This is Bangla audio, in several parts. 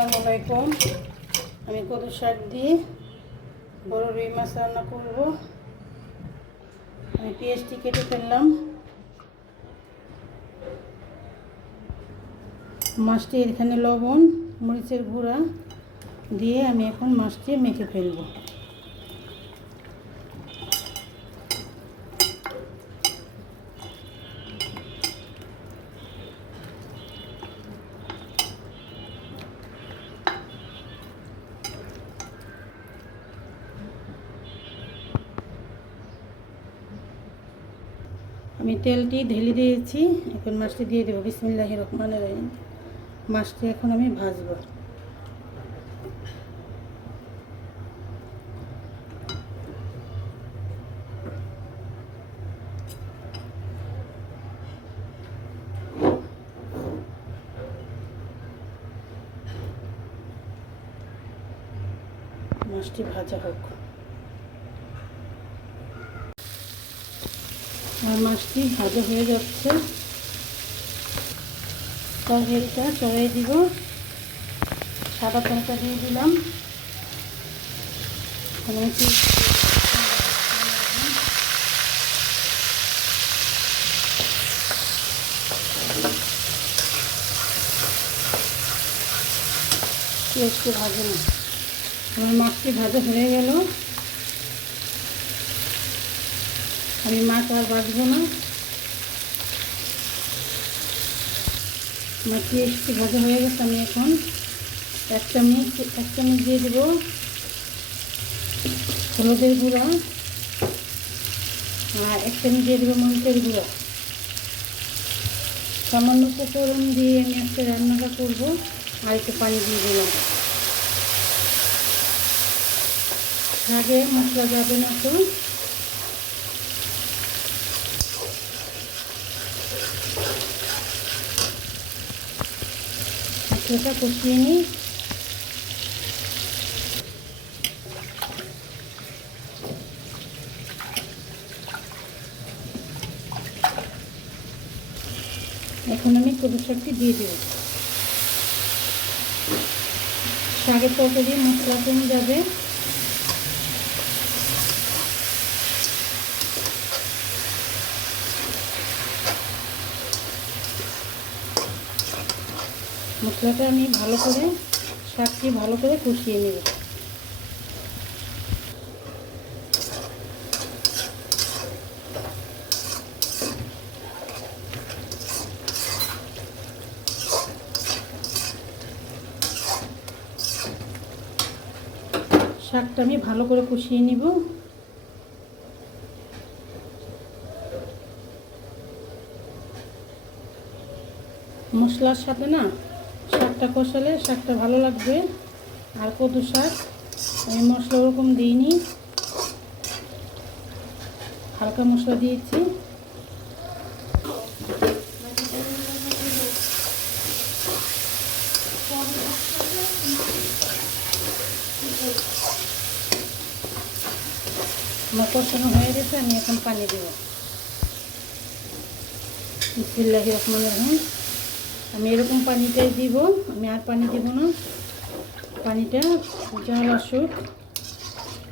আসসালামু আলাইকুম। আমি কদু শাক দিয়ে বড় রুই মাছ রান্না করব। আমি পেঁয়াজটি কেটে ফেললাম। মাছটি এখানে লবণ মরিচের গুঁড়া দিয়ে আমি এখন মাছটি মেখে ফেলব। আমি তেলটি ঢেলে দিয়েছি, এখন মাছটি দিয়ে দেবো। বিসমিল্লাহির রহমানির রহিম। মাছটি এখন আমি ভাজবো। মাছটি ভাজা হোক। আর মাছটি ভাজা হয়ে যাচ্ছে। তরকারিটা চড়াই দিব। সাদা তেলটা দিয়ে দিলাম। পেঁয়াজটি ভাজে না। আমার মাছটি ভাজা হয়ে গেল। আমি মাছ আর ভাজবো না। আমার পেঁয়াজটি ভাজা হয়ে গেছে। আমি এখন এক চামচ দিয়ে দেবো হলুদের গুঁড়া, আর এক চামচ দিয়ে দেবো মরিচের গুঁড়া। সামান্য উপকরণ দিয়ে আমি আজকে রান্নাটা করব। আর একটু পানি দিয়ে দিলাম। আগে মশলা যাবে না তো। মশলাটা কষিয়ে নিই। এখন আমি কদু শাকটি দিয়ে দেব। শাকের তরকারি মশলা কমে যাবে। মশলাটা আমি ভালো করে শাকটি ভালো করে কষিয়ে নেব। শাকটা আমি ভালো করে কষিয়ে নিব। মশলার সাথে না শাকটা কষালে শাকটা ভালো লাগবে। আর কদু শাক আমি মশলা ওরকম দিইনি, হালকা মশলা দিয়েছি। আমার কষানো হয়ে গেছে। আমি এখন পানি দেব। বিসমিল্লাহির রহমানির রহিম। আমি এরকম পানিটাই দিব, আমি আর পানি দেব না। পানিটা জাল আসুক।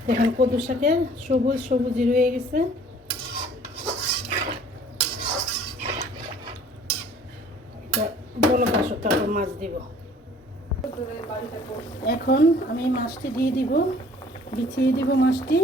দেখেন কদু শাকের সবুজ সবুজই রয়ে গেছে। এটা বলক আসুক, তারপর মাছ দিব। এখন আমি মাছটি দিয়ে দিব, বিছিয়ে দিব মাছটি।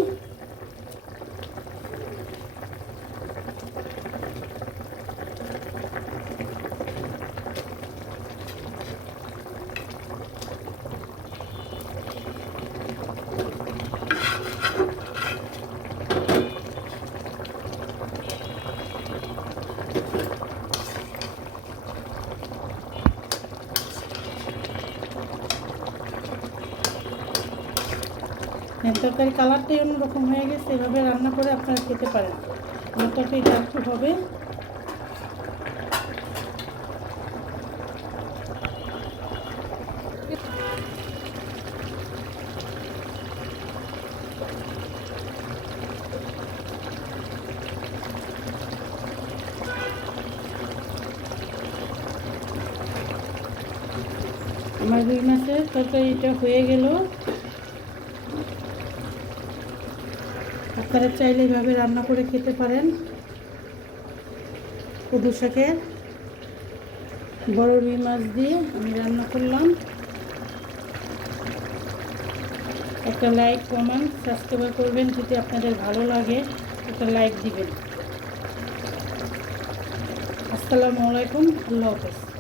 তরকারি কালারটাই অন্যরকম হয়ে গেছে। এভাবে রান্না করে আপনারা খেতে পারেন। আমার তরকারিটা একটু হবে। আমার রুই মাছের তরকারিটা হয়ে গেল। আপনারা চাইলে এভাবে রান্না করে খেতে পারেন। কদু শাকের বড় রুই মাছ দিয়ে আমি রান্না করলাম। একটা লাইক, কমেন্ট, সাবস্ক্রাইব করবেন। যদি আপনাদের ভালো লাগে একটা লাইক দিবেন। আসসালামু আলাইকুম, আল্লাহ হাফেজ।